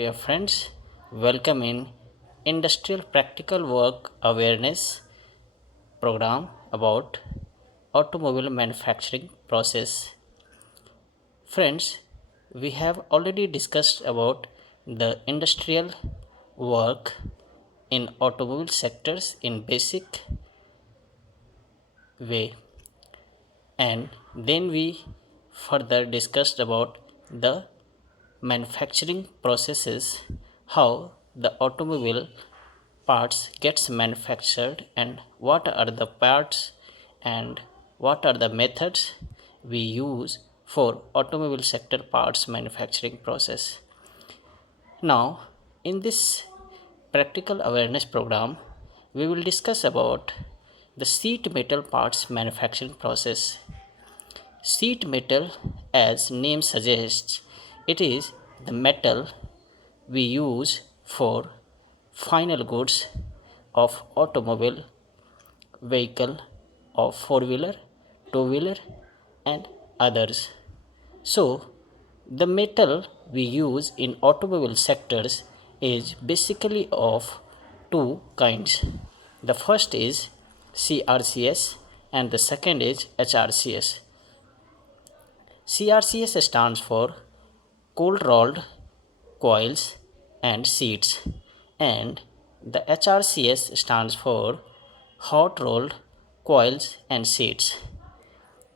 Dear friends, welcome in Industrial Practical Work Awareness program about automobile manufacturing process. Friends, we have already discussed about the industrial work in automobile sectors in basic way, and then we further discussed about the manufacturing processes, how the automobile parts gets manufactured and what are the parts and what are the methods we use for automobile sector parts manufacturing process. Now in this practical awareness program we will discuss about the sheet metal parts manufacturing process. Sheet metal, as name suggests, it is the metal we use for final goods of automobile vehicle of four-wheeler, two-wheeler and others. So the metal we use in automobile sectors is basically of two kinds. The first is CRCS and the second is HRCS. CRCS stands for cold rolled coils and sheets, and the HRCS stands for hot rolled coils and sheets.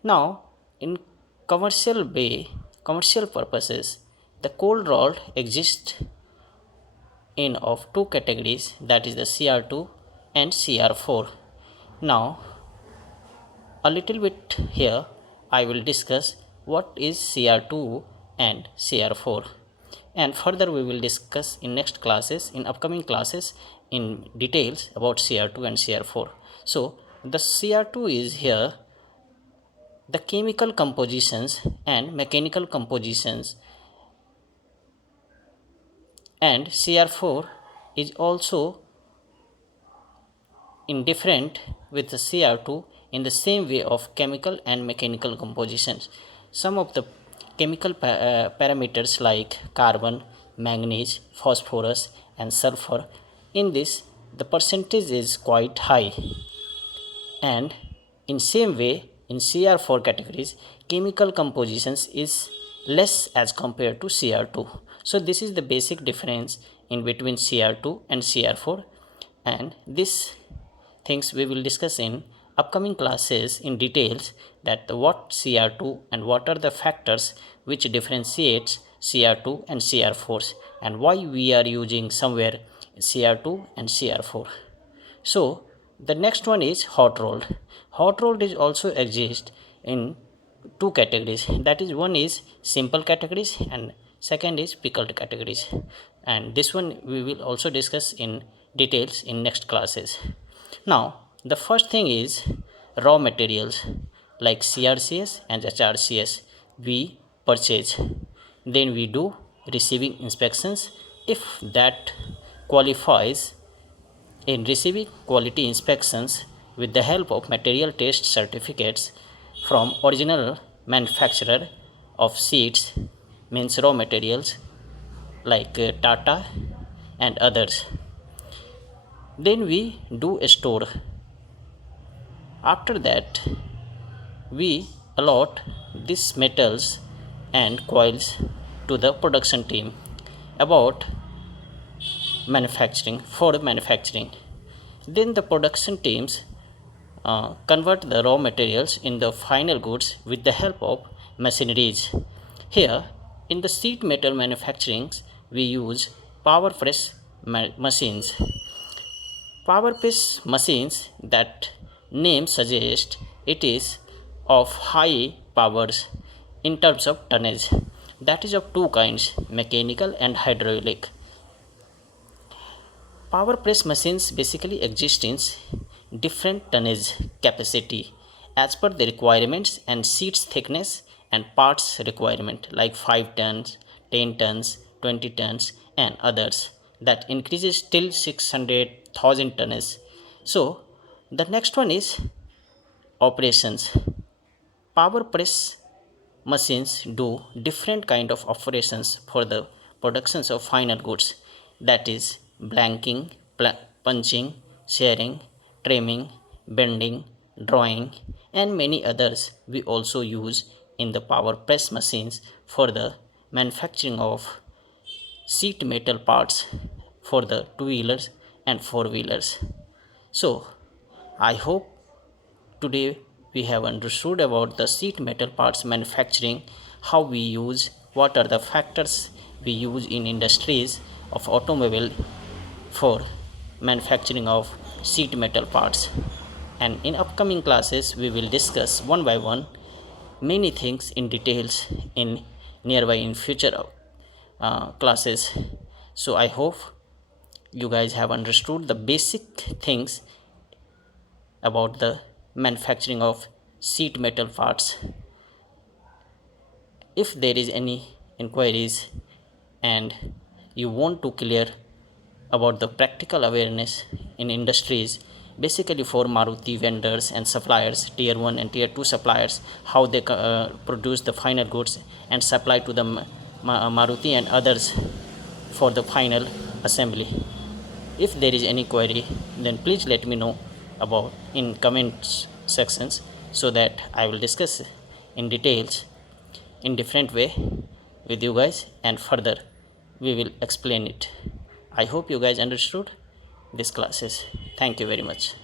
Now, in commercial purposes, the cold rolled exists in of two categories, that is the CR2 and CR4. Now, a little bit here I will discuss what is CR2 and CR4, and further we will discuss in next classes, in upcoming classes, in details about CR2 and CR4. So the CR2 is here the chemical compositions and mechanical compositions, and CR4 is also indifferent with the CR2 in the same way of chemical and mechanical compositions. Some of the chemical parameters like carbon, manganese, phosphorus and sulfur, in this the percentage is quite high, and in same way in CR4 categories chemical compositions is less as compared to CR2. So this is the basic difference in between CR2 and CR4, and this things we will discuss in upcoming classes in details, that what CR2 and what are the factors which differentiates CR2 and CR4s and why we are using somewhere CR2 and CR4. So the next one is hot rolled. Hot rolled is also exist in two categories, that is one is simple categories and second is pickled categories, and this one we will also discuss in details in next classes. Now the first thing is raw materials like CRCS and HRCS we purchase, then we do receiving inspections. If that qualifies, in receiving quality inspections with the help of material test certificates from original manufacturer of sheets, means raw materials like Tata and others, then we do a store. After that we allot these metals and coils to the production team about manufacturing. Then the production teams convert the raw materials in the final goods with the help of machineries. Here in the sheet metal manufacturing we use power press machines. Power press machines, that name suggests, it is of high powers in terms of tonnage, that is of two kinds, mechanical and hydraulic. Power press machines basically exist in different tonnage capacity as per the requirements and sheets thickness and parts requirement, like 5 tons, 10 tons, 20 tons and others, that increases till 600,000 tons. So the next one is operations. Power press machines do different kind of operations for the productions of final goods, that is blanking, punching, sharing, trimming, bending, drawing, and many others. We also use in the power press machines for the manufacturing of sheet metal parts for the two wheelers and four wheelers. So, I hope today we have understood about the sheet metal parts manufacturing, how we use, what are the factors we use in industries of automobile for manufacturing of sheet metal parts. And in upcoming classes we will discuss one by one many things in details in nearby in future classes. So I hope you guys have understood the basic things about the manufacturing of sheet metal parts. If there is any inquiries and you want to clear about the practical awareness in industries, basically for Maruti vendors and suppliers, tier 1 and tier 2 suppliers, how they produce the final goods and supply to the Maruti and others for the final assembly. If there is any query, then please let me know about in comments sections, so that I will discuss in details in different way with you guys, and further we will explain it. I hope you guys understood this classes. Thank you very much.